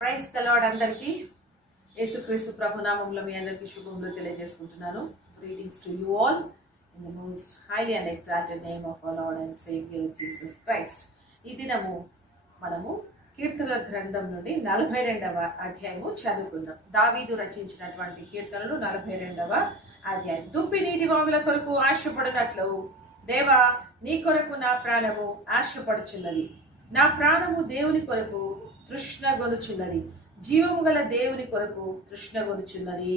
Praise the lord అందరికీ యేసుక్రీస్తు ప్రభునామంలో మీ అందరికీ శుభములు తెలియజేసుకుంటున్నాను. Greetings to you all in the most highly and exalted name of our Lord and saviour Jesus Christ. ఈ దినము మనము కీర్తనల గ్రంథం నుండి 42వ అధ్యాయము చదువుకుందాం. దావీదు రచించినటువంటి కీర్తనలు 42వ అధ్యాయం. దుప్పి నీటి వాగుల కొరకు ఆశపడినట్లు దేవా నీ కొరకు నా ప్రాణము ఆశపడుచున్నది. నా ప్రాణము దేవుని కొరకు తృష్ణగొనుచున్నది, జీవము గల దేవుని కొరకు తృష్ణగొనుచున్నది.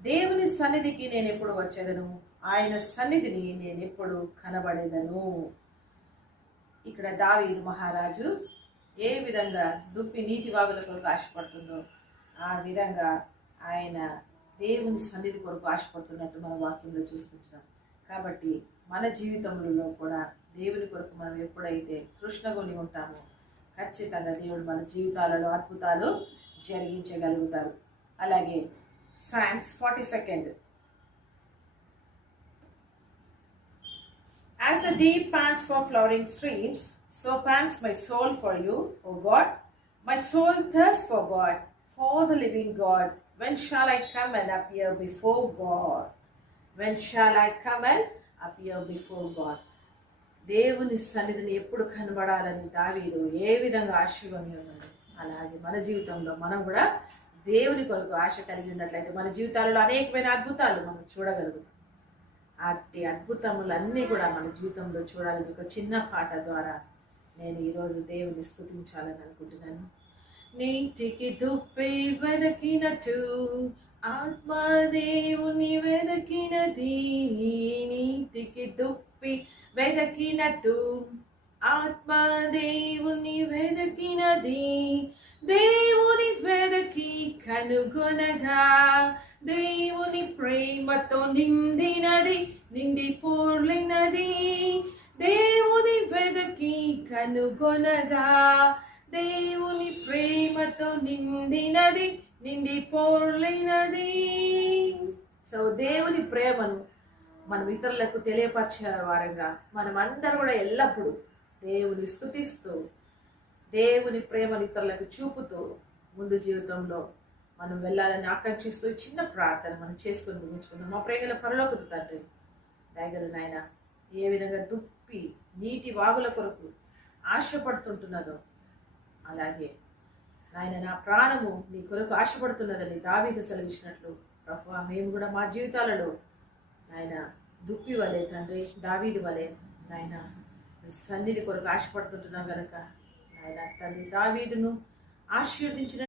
దేవుని సన్నిధికి నేను ఎప్పుడు వచ్చేదను, ఆయన సన్నిధిని నేను ఎప్పుడు కనబడేదను. ఇక్కడ దావీదు మహారాజు ఏ విధంగా దుప్పి నీటి వాగుల కొరకు ఆశపడుతుందో ఆ విధంగా ఆయన దేవుని సన్నిధి కొరకు ఆశపడుతున్నట్టు మన వాక్యంలో చూస్తున్నాం. కాబట్టి మన జీవితంలో కూడా దేవుని కొరకు మనం ఎప్పుడైతే తృష్ణగొని ఉంటామో ఖచ్చితంగా దేవుడు మన జీవితాలలో అద్భుతాలు జరిగించగలుగుతారు. అలాగే Psalms 42. As the deep pants for flowing streams, so pants my soul for you, O God. My soul thirsts for God, for the living God. When shall I come and appear before God? When shall I come and appear before God? దేవుని సన్నిధిని ఎప్పుడు కనబడాలని దావీదు ఏ విధంగా ఆశీర్వాదం ఉన్నాడు, అలాగే మన జీవితంలో మనం కూడా దేవుని కొరకు ఆశ కలిగి ఉన్నట్లయితే మన జీవితాలలో అనేకమైన అద్భుతాలు మనం చూడగలుగుతాం. అట్టి అద్భుతములన్నీ కూడా మన జీవితంలో చూడాలని ఒక చిన్న పాట ద్వారా నేను ఈరోజు దేవుని స్తుతించాలని అనుకుంటున్నాను. నీటికి దుప్పి వెదకినట్టు ఆత్మదేవుని వెదకినది, నీటికి దుప్పి వెదకినట్టు ఆత్మదేవుని వెదకినది. దేవుని వెదకి కనుగొనగా దేవుని ప్రేమతో నిండినది, నిండి పోర్లినది. దేవుని వెదకి కనుగొనగా దేవుని ప్రేమతో నిండినది, నిండి పోర్లినది. సో దేవుని ప్రేమను మనం ఇతరులకు తెలియపరిచే వారంగా మనం అందరం కూడా ఎల్లప్పుడూ దేవుని స్తుతిస్తూ దేవుని ప్రేమను ఇతరులకు చూపుతూ ముందు జీవితంలో మనం వెళ్ళాలని ఆకాంక్షిస్తూ చిన్న ప్రార్థన మనం చేసుకొని ముగించుకుందాం. మా ప్రేమల పరలోకపు తండ్రి, దయగల నాయన, ఏ విధంగా దుప్పి నీటి వాగుల కొరకు ఆశపడుతుంటున్నదో అలాగే నాయన నా ప్రాణము నీ కొరకు ఆశపడుతున్నదని దావీదు సెలవిచ్చినట్లు ప్రభువా మేము కూడా మా జీవితాలలో నాయన దుప్పి వలె తండ్రి, దావీదు వలె నాయన సన్నిధి కొరకు ఆశపడుతుంటున్నాం కనుక నాయన తండ్రి దావీదును ఆశీర్వదించిన